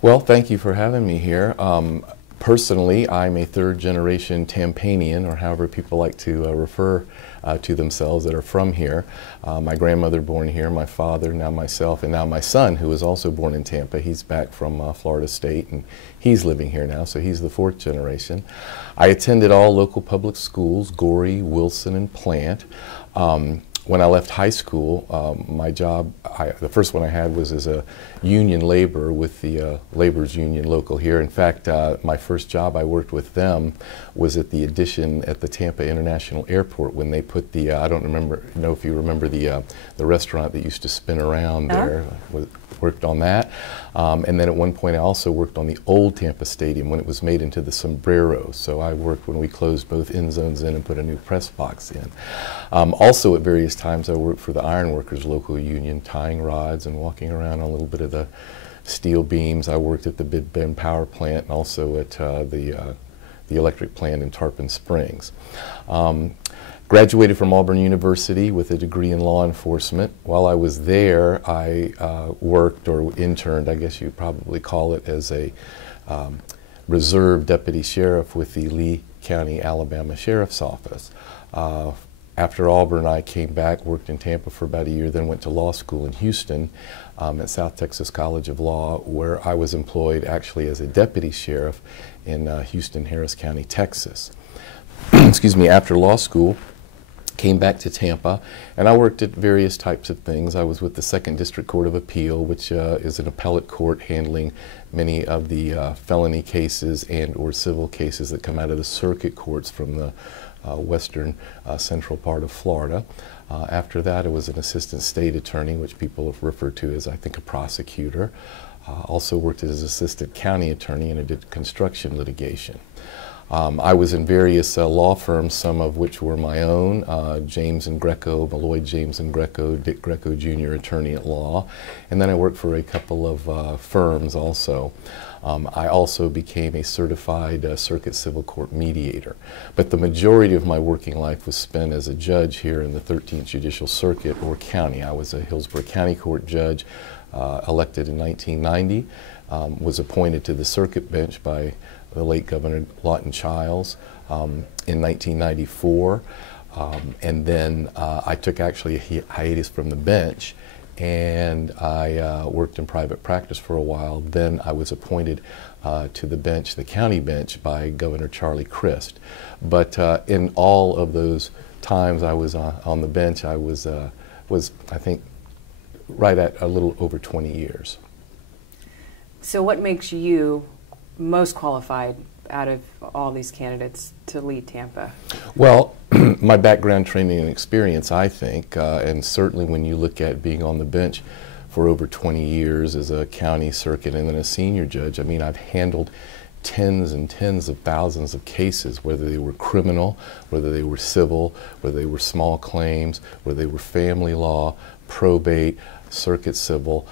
Well, thank you for having me here. Personally, I'm a third-generation Tampanian, or however people like to refer to themselves that are from here. My grandmother born here, my father, now myself, and now my son, who was also born in Tampa. He's back from Florida State, and he's living here now, so he's the fourth generation. I attended all local public schools, Gorey, Wilson, and Plant. When I left high school, my job, the first one I had was as a union laborer with the laborers union local here. In fact, my first job I worked with them was at the addition at the Tampa International Airport when they put the, I don't know if you remember the restaurant that used to spin around there. Worked on that. And then at one point I also worked on the old Tampa Stadium when it was made into the sombrero. So I worked when we closed both end zones in and put a new press box in. Also at various times I worked for the Ironworkers local union, tying rods and walking around on a little bit of the steel beams. I worked at the Big Bend power plant and also at the electric plant in Tarpon Springs. Graduated from Auburn University with a degree in law enforcement. While I was there, I worked or interned, I guess you'd probably call it, as a reserve deputy sheriff with the Lee County, Alabama Sheriff's Office. After Auburn, I came back, worked in Tampa for about a year, then went to law school in Houston at South Texas College of Law, where I was employed actually as a deputy sheriff in Houston, Harris County, Texas. Excuse me, after law school, came back to Tampa, and I worked at various types of things. I was with the Second District Court of Appeal, which is an appellate court handling many of the felony cases and or civil cases that come out of the circuit courts from the western central part of Florida. After that, I was an assistant state attorney, which people have referred to as, I think, a prosecutor. Also worked as assistant county attorney, and I did construction litigation. I was in various law firms, some of which were my own, James and Greco, Lloyd James and Greco, Dick Greco Jr., attorney at law. And then I worked for a couple of firms also. I also became a certified circuit civil court mediator. But the majority of my working life was spent as a judge here in the 13th Judicial Circuit or county. I was a Hillsborough County Court judge, elected in 1990, was appointed to the circuit bench by the late Governor Lawton Chiles in 1994, and then I took actually a hiatus from the bench, and I worked in private practice for a while. Then I was appointed to the bench, the county bench, by Governor Charlie Crist. But in all of those times I was on the bench, I was I think right at a little over 20 years. So what makes you most qualified out of all these candidates to lead Tampa? Well, my background, training, and experience, I think, and certainly when you look at being on the bench for over 20 years as a county circuit and then a senior judge, I mean, I've handled tens and tens of thousands of cases, whether they were criminal, whether they were civil, whether they were small claims, whether they were family law, probate, circuit civil.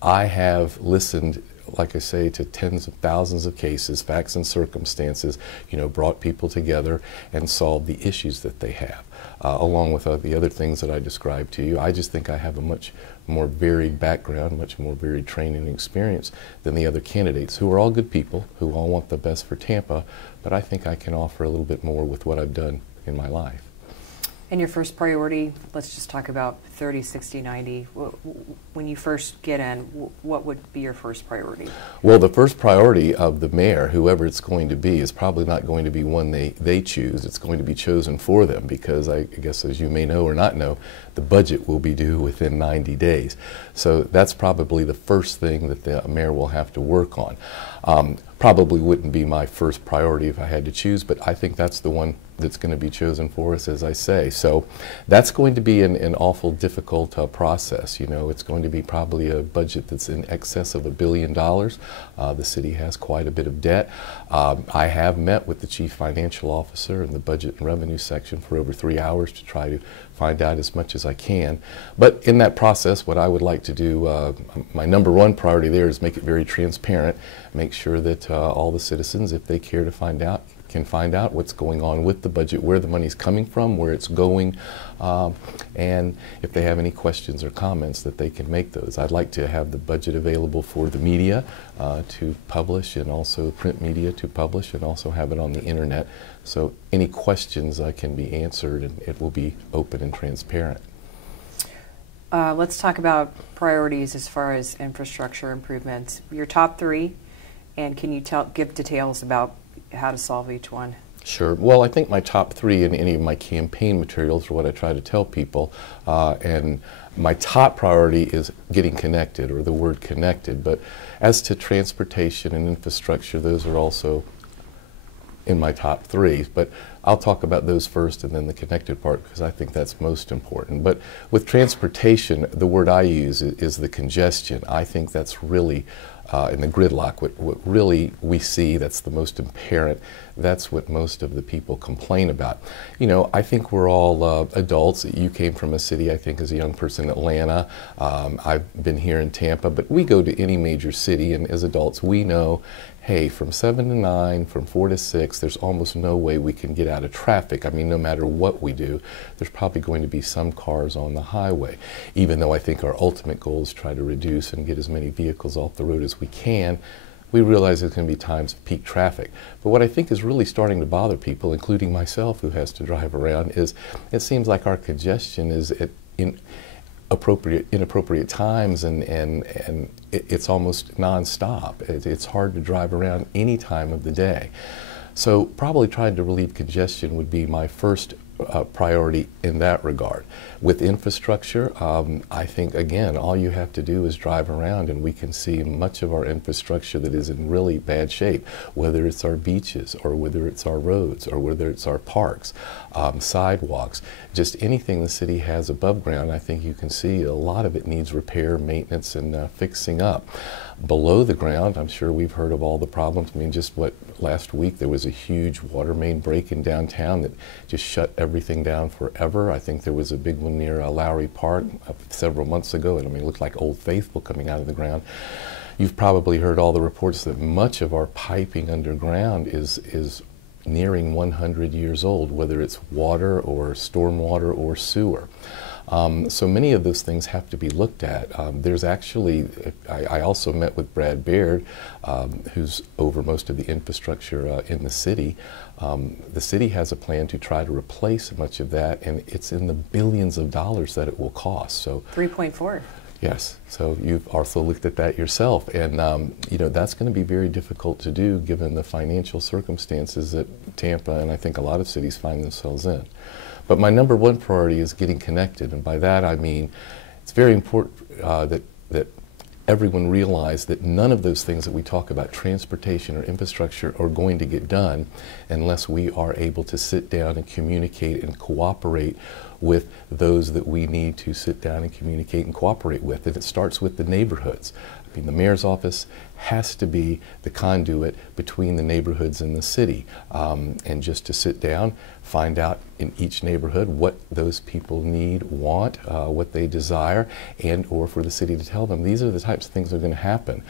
I have listened, like I say, to tens of thousands of cases, facts and circumstances, you know, brought people together and solved the issues that they have, along with the other things that I described to you. I just think I have a much more varied background, much more varied training and experience than the other candidates, who are all good people, who all want the best for Tampa, but I think I can offer a little bit more with what I've done in my life. And your first priority, let's just talk about 30, 60, 90. When you first get in, what would be your first priority? Well, the first priority of the mayor, whoever it's going to be, is probably not going to be one they choose. It's going to be chosen for them because I guess, as you may know or not know, the budget will be due within 90 days. So that's probably the first thing that the mayor will have to work on. Probably wouldn't be my first priority if I had to choose, but I think that's the one that's going to be chosen for us, as I say. So that's going to be an awful difficult process. You know, it's going to be probably a budget that's in excess of $1 billion. The city has quite a bit of debt. I have met with the chief financial officer in the budget and revenue section for over 3 hours to try to find out as much as I can. But in that process, what I would like to do, my #1 priority there is make it very transparent, make sure that all the citizens, if they care to find out, can find out what's going on with the budget, where the money's coming from, where it's going, and if they have any questions or comments that they can make those. I'd like to have the budget available for the media to publish, and also print media to publish, and also have it on the internet, so any questions can be answered, and it will be open and transparent. Let's talk about priorities as far as infrastructure improvements. Your top three, and can you give details about how to solve each one? Sure. Well, I think my top three in any of my campaign materials are what I try to tell people, and my top priority is getting connected, or the word connected, but as to transportation and infrastructure, those are also in my top three, but I'll talk about those first and then the connected part, because I think that's most important. But with transportation, the word I use is the congestion. I think that's really in the gridlock, what really we see, that's the most apparent. That's what most of the people complain about. You know, I think we're all adults. You came from a city, I think, as a young person, Atlanta. I've been here in Tampa, but we go to any major city, and as adults, we know, hey, from 7 to 9, from 4 to 6, there's almost no way we can get out of traffic. I mean, no matter what we do, there's probably going to be some cars on the highway. Even though I think our ultimate goal is to try to reduce and get as many vehicles off the road as we can, we realize there's going to be times of peak traffic. But what I think is really starting to bother people, including myself who has to drive around, is it seems like our congestion is at inappropriate times, and it's almost nonstop. It's hard to drive around any time of the day. So probably trying to relieve congestion would be my first priority in that regard. With infrastructure, I think, again, all you have to do is drive around and we can see much of our infrastructure that is in really bad shape, whether it's our beaches, or whether it's our roads, or whether it's our parks, sidewalks, just anything the city has above ground. I think you can see a lot of it needs repair, maintenance, and fixing up. Below the ground, I'm sure we've heard of all the problems. I mean, just last week there was a huge water main break in downtown that just shut everything down forever. I think there was a big one near Lowry Park several months ago, and I mean, it looked like Old Faithful coming out of the ground. You've probably heard all the reports that much of our piping underground is nearing 100 years old, whether it's water or stormwater or sewer. So many of those things have to be looked at. There's actually, I also met with Brad Baird, who's over most of the infrastructure in the city. The city has a plan to try to replace much of that, and it's in the billions of dollars that it will cost. So 3.4. Yes, so you've also looked at that yourself, and you know, that's going to be very difficult to do given the financial circumstances that Tampa and I think a lot of cities find themselves in. But my number one priority is getting connected, and by that I mean it's very important that everyone realize that none of those things that we talk about, transportation or infrastructure, are going to get done unless we are able to sit down and communicate and cooperate with those that we need to sit down and communicate and cooperate with. And it starts with the neighborhoods. I mean, the mayor's office has to be the conduit between the neighborhoods and the city, and just to sit down, find out in each neighborhood what those people need, want, what they desire, and or for the city to tell them these are the types of things that are going to happen.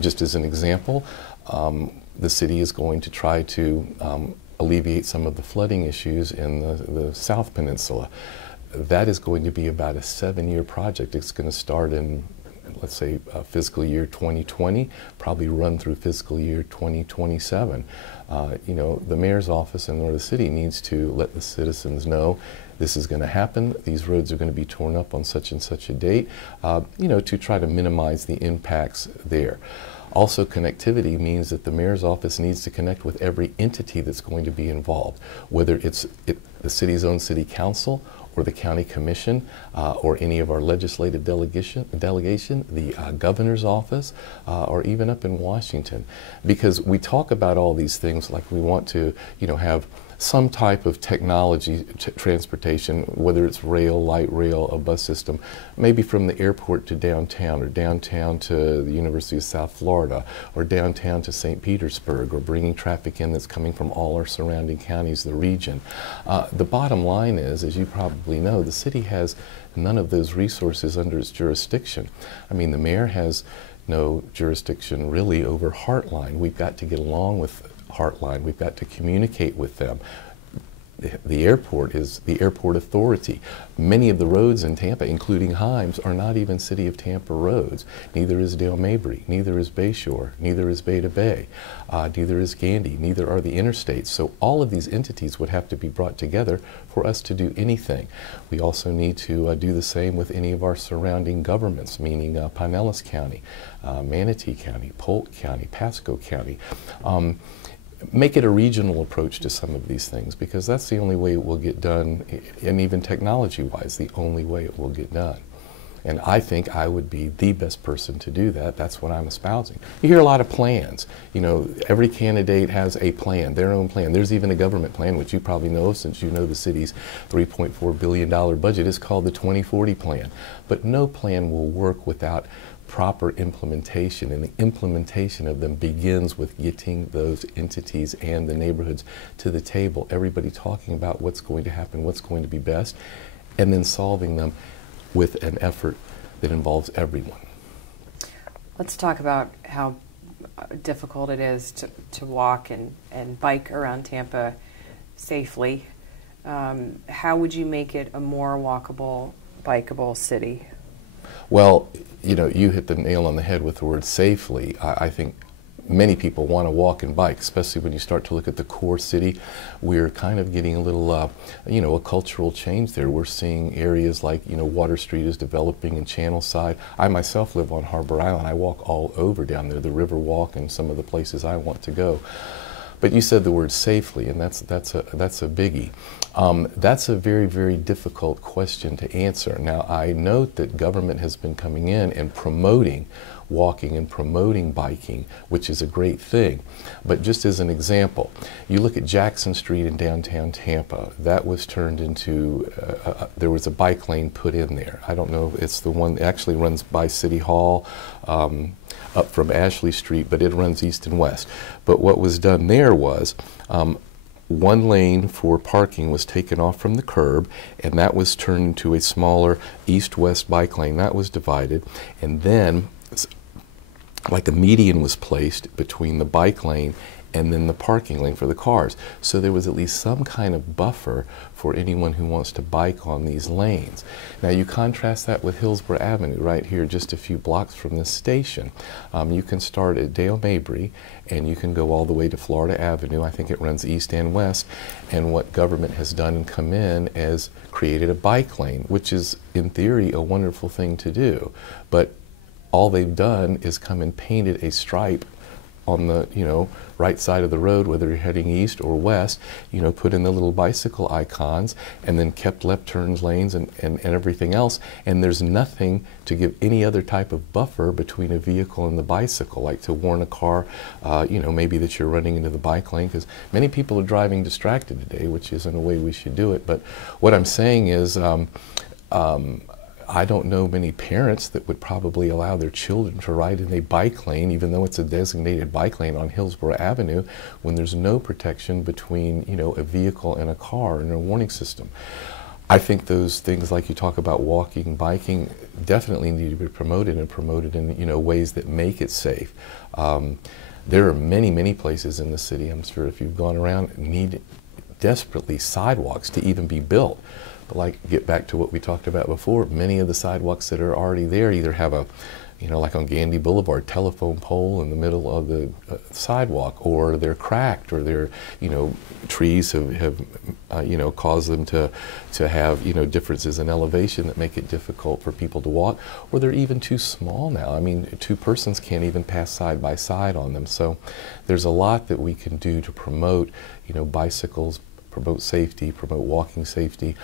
Just as an example, the city is going to try to alleviate some of the flooding issues in the South Peninsula. That is going to be about a 7-year project. It's going to start in, let's say, fiscal year 2020, probably run through fiscal year 2027. You know, the mayor's office and or the city needs to let the citizens know this is going to happen, these roads are going to be torn up on such and such a date, you know, to try to minimize the impacts there. Also, connectivity means that the mayor's office needs to connect with every entity that's going to be involved, whether it's the city's own city council, or the county commission, or any of our legislative delegation, the governor's office, or even up in Washington. Because we talk about all these things like we want to, you know, have some type of technology, transportation, whether it's rail, light rail, a bus system, maybe from the airport to downtown, or downtown to the University of South Florida, or downtown to St. Petersburg, or bringing traffic in that's coming from all our surrounding counties, the region. The bottom line is, as you probably know, the city has none of those resources under its jurisdiction. I mean, the mayor has no jurisdiction really over Heartline. We've got to get along with Heartline. We've got to communicate with them. The airport is the airport authority. Many of the roads in Tampa, including Himes, are not even City of Tampa roads. Neither is Dale Mabry, neither is Bayshore, neither is Bay to Bay, neither is Gandy, neither are the interstates. So all of these entities would have to be brought together for us to do anything. We also need to do the same with any of our surrounding governments, meaning Pinellas County, Manatee County, Polk County, Pasco County. Make it a regional approach to some of these things, because that's the only way it will get done, and even technology-wise, the only way it will get done. And I think I would be the best person to do that. That's what I'm espousing. You hear a lot of plans. You know, every candidate has a plan, their own plan. There's even a government plan, which you probably know since you know the city's $3.4 billion budget is called the 2040 plan. But no plan will work without proper implementation, and the implementation of them begins with getting those entities and the neighborhoods to the table, everybody talking about what's going to happen, what's going to be best, and then solving them with an effort that involves everyone. Let's talk about how difficult it is to walk and bike around Tampa safely. How would you make it a more walkable, bikeable city? Well, you know, you hit the nail on the head with the word safely. I think many people want to walk and bike, especially when you start to look at the core city. We're kind of getting a little, you know, a cultural change there. We're seeing areas like, you know, Water Street is developing in Channelside. I myself live on Harbor Island. I walk all over down there, the River Walk and some of the places I want to go. But you said the word safely, and that's a biggie. That's a very, very difficult question to answer. Now, I note that government has been coming in and promoting walking and promoting biking, which is a great thing. But just as an example, you look at Jackson Street in downtown Tampa. That was turned into, there was a bike lane put in there. I don't know if it's the one that actually runs by City Hall, up from Ashley Street, but it runs east and west. But what was done there was one lane for parking was taken off from the curb, and that was turned into a smaller east-west bike lane. That was divided, and then like a median was placed between the bike lane and then the parking lane for the cars. So there was at least some kind of buffer for anyone who wants to bike on these lanes. Now you contrast that with Hillsborough Avenue right here, just a few blocks from this station. You can start at Dale Mabry and you can go all the way to Florida Avenue. I think it runs east and west. And what government has done and come in is created a bike lane, which is in theory a wonderful thing to do. But all they've done is come and painted a stripe on the, you know, right side of the road, whether you're heading east or west, you know, put in the little bicycle icons, and then kept left turns lanes and everything else. And there's nothing to give any other type of buffer between a vehicle and the bicycle, like to warn a car, you know, maybe that you're running into the bike lane, because many people are driving distracted today, which isn't a way we should do it. But what I'm saying is, I don't know many parents that would probably allow their children to ride in a bike lane, even though it's a designated bike lane on Hillsborough Avenue, when there's no protection between, you know, a vehicle and a car and a warning system. I think those things, like you talk about walking, biking, definitely need to be promoted, and promoted in, you know, ways that make it safe. There are many, many places in the city, I'm sure if you've gone around, need desperately sidewalks to even be built. But like, get back to what we talked about before, many of the sidewalks that are already there either have a, you know, like on Gandy Boulevard, telephone pole in the middle of the sidewalk, or they're cracked, or they're, you know, trees have you know, caused them to have, you know, differences in elevation that make it difficult for people to walk, or they're even too small now. I mean, two persons can't even pass side by side on them. So there's a lot that we can do to promote, you know, bicycles, promote safety, promote walking safety.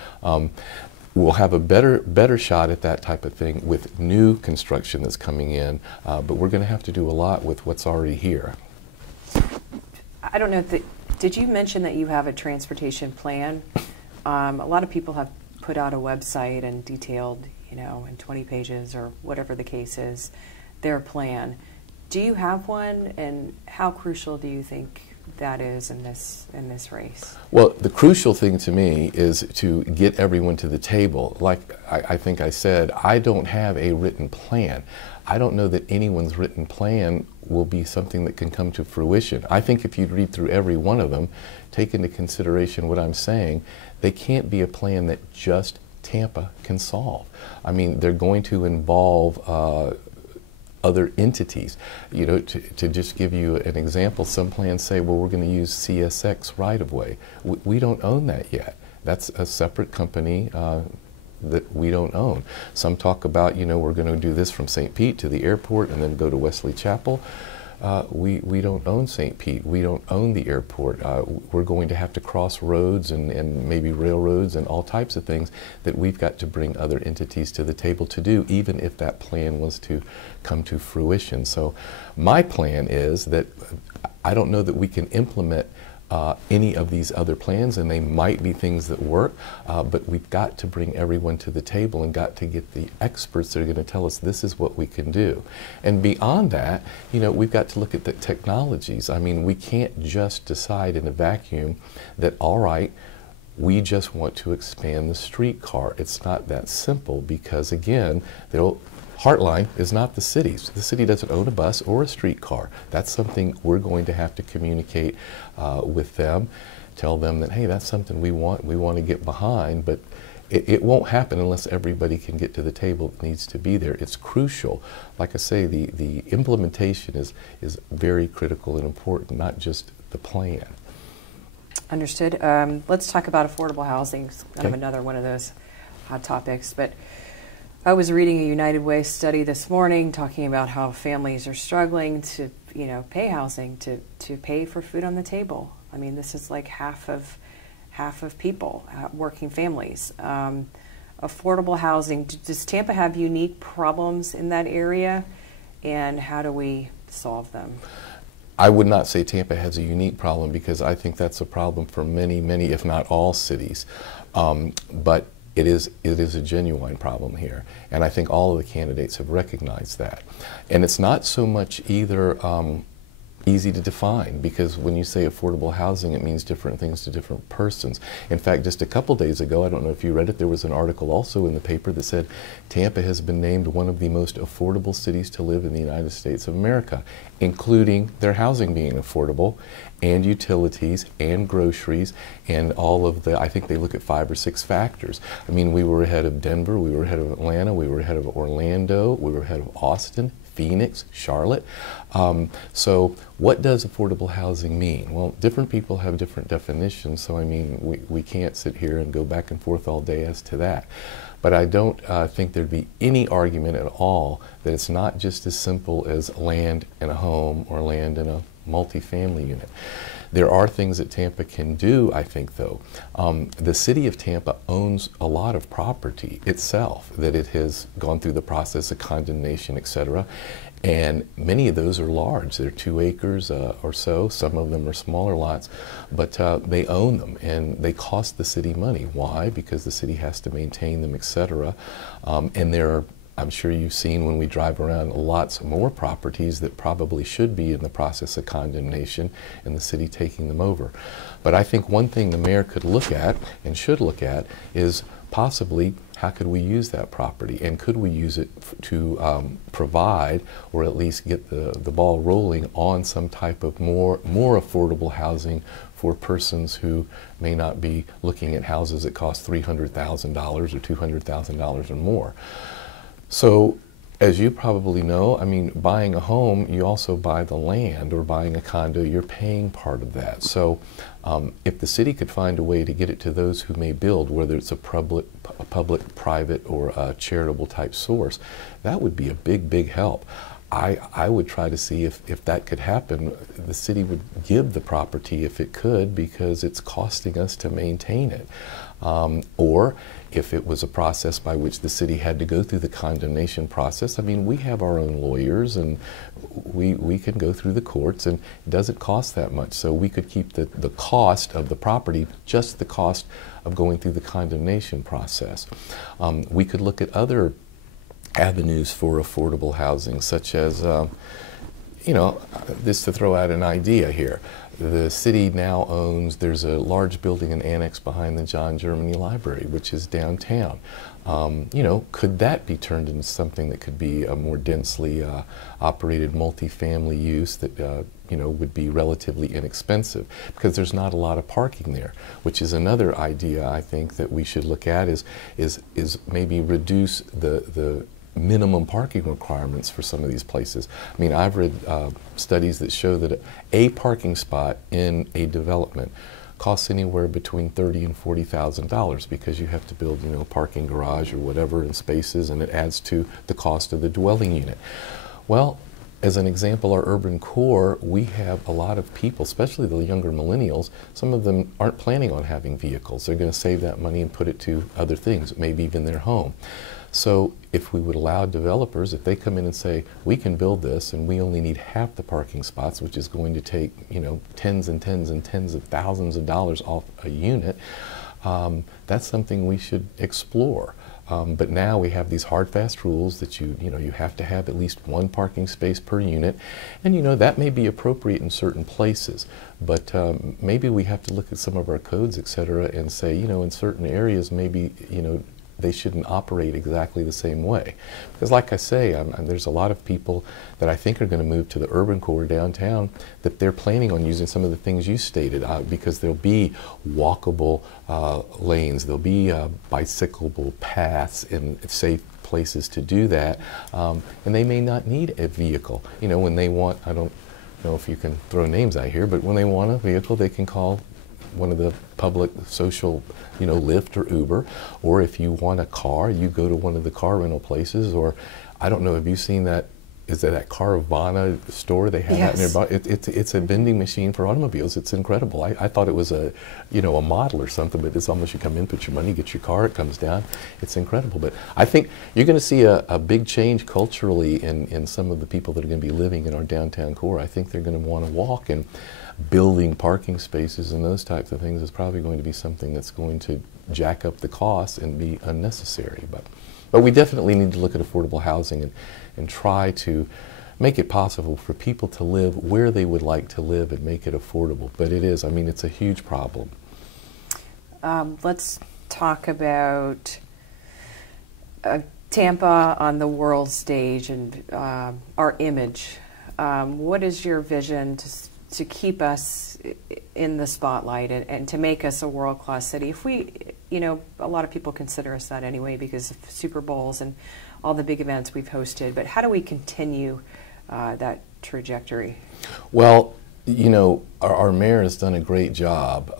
We'll have a better shot at that type of thing with new construction that's coming in, but we're going to have to do a lot with what's already here. I don't know, did you mention that you have a transportation plan? A lot of people have put out a website and detailed, you know, in 20 pages or whatever the case is, their plan. Do you have one, and how crucial do you think that is in this race? Well, the crucial thing to me is to get everyone to the table. Like I think I said, I don't have a written plan. I don't know that anyone's written plan will be something that can come to fruition. I think if you read through every one of them, take into consideration what I'm saying, they can't be a plan that just Tampa can solve. I mean, they're going to involve other entities. You know, to just give you an example, some plans say, well, we're going to use CSX right-of-way. We don't own that yet. That's a separate company that we don't own. Some talk about, you know, we're going to do this from St. Pete to the airport and then go to Wesley Chapel. We don't own St. Pete. We don't own the airport. We're going to have to cross roads and maybe railroads and all types of things that we've got to bring other entities to the table to do, even if that plan was to come to fruition. So my plan is that I don't know that we can implement any of these other plans, and they might be things that work, but we've got to bring everyone to the table and got to get the experts that are going to tell us this is what we can do. And beyond that, you know, we've got to look at the technologies. I mean, we can't just decide in a vacuum that, all right, we just want to expand the streetcar. It's not that simple because, again, Heartline is not the city's. The city doesn't own a bus or a streetcar. That's something we're going to have to communicate with them, tell them that, hey, that's something we want to get behind, but it won't happen unless everybody can get to the table that needs to be there. It's crucial. Like I say, the implementation is very critical and important, not just the plan. Understood. Let's talk about affordable housing. It's kind of another one of those hot topics, but I was reading a United Way study this morning talking about how families are struggling to, you know, pay housing, to pay for food on the table. I mean, this is like half of people, working families. Affordable housing, does Tampa have unique problems in that area, and how do we solve them? I would not say Tampa has a unique problem because I think that's a problem for many, if not all cities. But it is a genuine problem here, and I think all of the candidates have recognized that. And it's not so much either easy to define, because when you say affordable housing, it means different things to different persons. In fact, just a couple days ago, I don't know if you read it, there was an article also in the paper that said Tampa has been named one of the most affordable cities to live in the United States of America, including their housing being affordable, and utilities, and groceries, and all of the, I think they look at 5 or 6 factors. I mean, we were ahead of Denver, we were ahead of Atlanta, we were ahead of Orlando, we were ahead of Austin, Phoenix, Charlotte. So what does affordable housing mean? Well, different people have different definitions, so I mean, we can't sit here and go back and forth all day as to that. But I don't think there'd be any argument at all that it's not just as simple as land in a home or land in a multifamily unit. There are things that Tampa can do, I think, though. The city of Tampa owns a lot of property itself that it has gone through the process of condemnation, etc. And many of those are large. They're 2 acres or so. Some of them are smaller lots, but they own them and they cost the city money. Why? Because the city has to maintain them, etc. And there are, I'm sure you've seen when we drive around, lots more properties that probably should be in the process of condemnation and the city taking them over. But I think one thing the mayor could look at and should look at is possibly how could we use that property, and could we use it to provide or at least get the ball rolling on some type of more affordable housing for persons who may not be looking at houses that cost $300,000 or $200,000 or more. So, as you probably know, I mean, buying a home, you also buy the land, or buying a condo, you're paying part of that. So, if the city could find a way to get it to those who may build, whether it's a public, private, or a charitable type source, that would be a big help. I would try to see if that could happen. The city would give the property if it could, because it's costing us to maintain it. Or if it was a process by which the city had to go through the condemnation process, I mean, we have our own lawyers and we can go through the courts, and it doesn't cost that much. So we could keep the cost of the property, just the cost of going through the condemnation process. We could look at other avenues for affordable housing, such as you know, just to throw out an idea here, the city now owns, there's a large building and annex behind the John Germany Library, which is downtown. You know, could that be turned into something that could be a more densely operated multifamily use that, you know, would be relatively inexpensive? Because there's not a lot of parking there, which is another idea I think that we should look at is maybe reduce the minimum parking requirements for some of these places. I mean, I've read studies that show that a parking spot in a development costs anywhere between $30,000 and $40,000 because you have to build, you know, a parking garage or whatever in spaces, and it adds to the cost of the dwelling unit. Well, as an example, our urban core, we have a lot of people, especially the younger millennials, some of them aren't planning on having vehicles. They're going to save that money and put it to other things, maybe even their home. So if we would allow developers, if they come in and say, we can build this and we only need half the parking spots, which is going to take, you know, tens and tens and tens of thousands of dollars off a unit, that's something we should explore. But now we have these hard, fast rules that you have to have at least one parking space per unit, and you know that may be appropriate in certain places. But maybe we have to look at some of our codes, etc., and say, you know, in certain areas, maybe, you know, they shouldn't operate exactly the same way. Because like I say, there's a lot of people that I think are going to move to the urban core downtown that they're planning on using some of the things you stated, because there'll be walkable lanes, there'll be bicyclable paths and safe places to do that, and they may not need a vehicle. You know, when they want, I don't know if you can throw names out here, but when they want a vehicle, they can call one of the public social, you know, Lyft or Uber, or if you want a car, you go to one of the car rental places, or I don't know, have you seen that, is that Caravana store they have out nearby? It's a vending machine for automobiles. It's incredible. I thought it was a, you know, a model or something, but it's almost, you come in, put your money, get your car, it comes down. It's incredible. But I think you're going to see a big change culturally in some of the people that are going to be living in our downtown core. I think they're going to want to walk, and building parking spaces and those types of things is probably going to be something that's going to jack up the costs and be unnecessary. But we definitely need to look at affordable housing and try to make it possible for people to live where they would like to live and make it affordable. But it is, I mean, it's a huge problem. Let's talk about Tampa on the world stage and our image. What is your vision to keep us in the spotlight and to make us a world-class city? If we, you know, a lot of people consider us that anyway because of Super Bowls and all the big events we've hosted, but how do we continue that trajectory? Well, you know, our mayor has done a great job.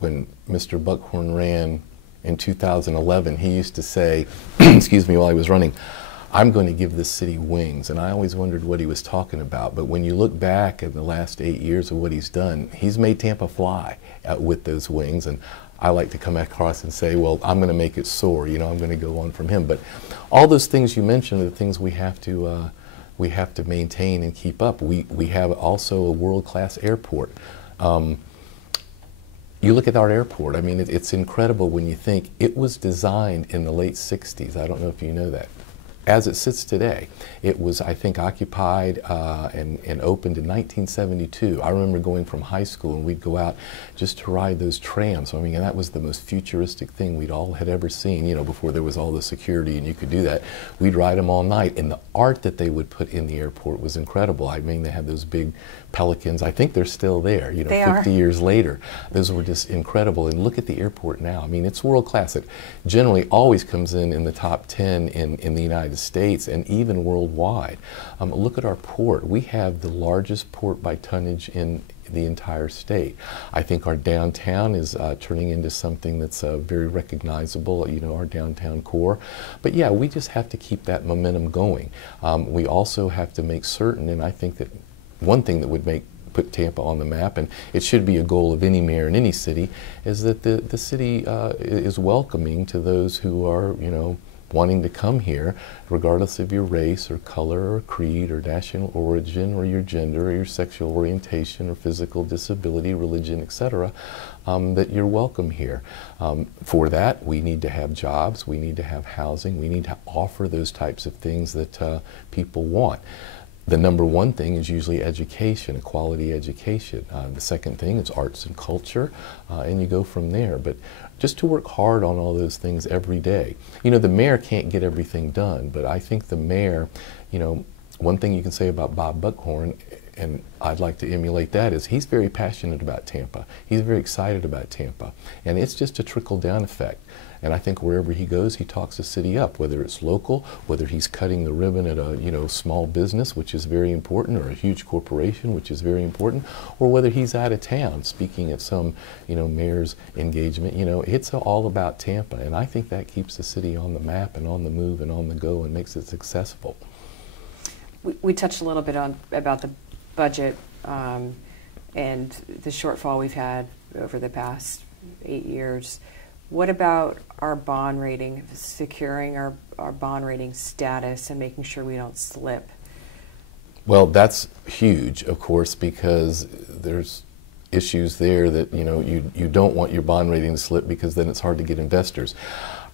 When Mr. Buckhorn ran in 2011, he used to say, excuse me, while he was running, I'm going to give this city wings, and I always wondered what he was talking about. But when you look back at the last 8 years of what he's done, he's made Tampa fly with those wings, and I like to come across and say, well, I'm going to make it soar, you know, I'm going to go on from him. But all those things you mentioned are the things we have to maintain and keep up. We have also a world-class airport. You look at our airport, I mean, it's incredible when you think it was designed in the late 60s. I don't know if you know that. As it sits today, it was, I think, occupied and opened in 1972. I remember going from high school and we'd go out just to ride those trams. I mean, and that was the most futuristic thing we'd all had ever seen, you know, before there was all the security and you could do that. We'd ride them all night, and the art that they would put in the airport was incredible. I mean, they had those big pelicans. I think they're still there, you know, 50 years later. Those were just incredible. And look at the airport now. I mean, it's world class. It generally always comes in the top 10 in the United States and even worldwide. Look at our port. We have the largest port by tonnage in the entire state. I think our downtown is turning into something that's very recognizable, you know, our downtown core. But yeah, we just have to keep that momentum going. We also have to make certain, and I think that one thing that would put Tampa on the map, and it should be a goal of any mayor in any city, is that the city is welcoming to those who are, you know, wanting to come here, regardless of your race or color or creed or national origin or your gender or your sexual orientation or physical disability, religion, etc., that you're welcome here. For that, we need to have jobs, we need to have housing, we need to offer those types of things that people want. the number one thing is usually education, a quality education. The second thing is arts and culture, and you go from there. But just to work hard on all those things every day. You know, the mayor can't get everything done, but I think the mayor, you know, one thing you can say about Bob Buckhorn, and I'd like to emulate that, is he's very passionate about Tampa. He's very excited about Tampa. And it's just a trickle-down effect. And I think wherever he goes, he talks the city up, whether it's local, whether he's cutting the ribbon at a, you know, small business, which is very important, or a huge corporation, which is very important, or whether he's out of town speaking at some, you know, mayor's engagement. You know, it's all about Tampa. And I think that keeps the city on the map and on the move and on the go and makes it successful. We touched a little bit about the budget and the shortfall we've had over the past 8 years. What about our bond rating, securing our bond rating status and making sure we don't slip? Well, that's huge, of course, because there's issues there that, you know, you don't want your bond rating to slip, because then it's hard to get investors.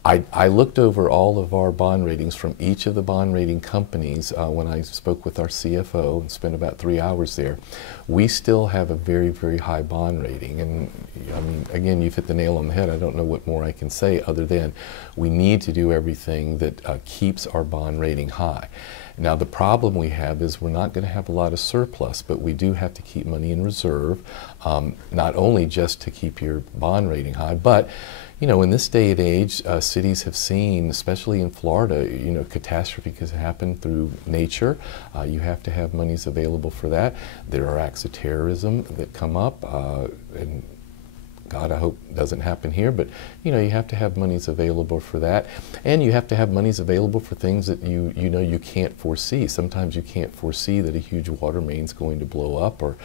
I looked over all of our bond ratings from each of the bond rating companies when I spoke with our CFO and spent about 3 hours there. We still have a very, very high bond rating. And I mean, again, you've hit the nail on the head. I don't know what more I can say other than we need to do everything that keeps our bond rating high. Now, the problem we have is we're not going to have a lot of surplus, but we do have to keep money in reserve, not only just to keep your bond rating high, but you know, in this day and age, cities have seen, especially in Florida, you know, catastrophe has happened through nature. You have to have monies available for that. There are acts of terrorism that come up, and God, I hope it doesn't happen here, but you know, you have to have monies available for that, and you have to have monies available for things that you know you can't foresee. Sometimes you can't foresee that a huge water main is going to blow up, or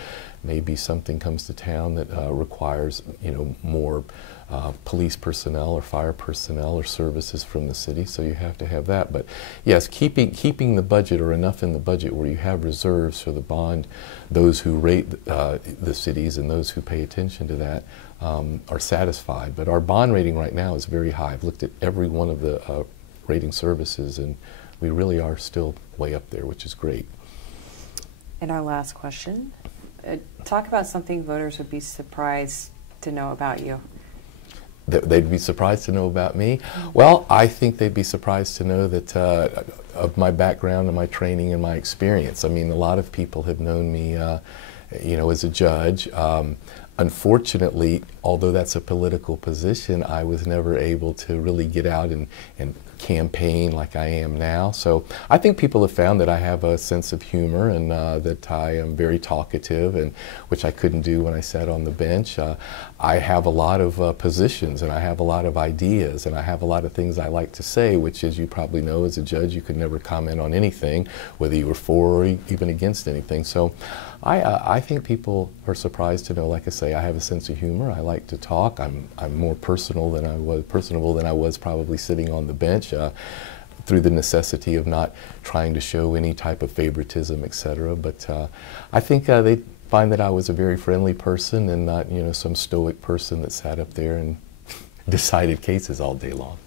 maybe something comes to town that requires, you know, more police personnel or fire personnel or services from the city, so you have to have that. But yes, keeping the budget, or enough in the budget where you have reserves for the bond, those who rate the cities and those who pay attention to that are satisfied. But our bond rating right now is very high. I've looked at every one of the rating services, and we really are still way up there, which is great. And our last question, talk about something voters would be surprised to know about you. They'd be surprised to know about me? Well, I think they'd be surprised to know that of my background and my training and my experience. I mean, a lot of people have known me, you know, as a judge. Unfortunately, although that's a political position, I was never able to really get out and campaign like I am now. So I think people have found that I have a sense of humor, and that I am very talkative, and which I couldn't do when I sat on the bench. I have a lot of positions, and I have a lot of ideas, and I have a lot of things I like to say, which, as you probably know, as a judge, you could never comment on anything, whether you were for or even against anything. So I think people are surprised to know, like I say, I have a sense of humor. I like to talk. I'm more personable than I was probably sitting on the bench, through the necessity of not trying to show any type of favoritism, etc. But I think they find that I was a very friendly person, and not, you know, some stoic person that sat up there and decided cases all day long.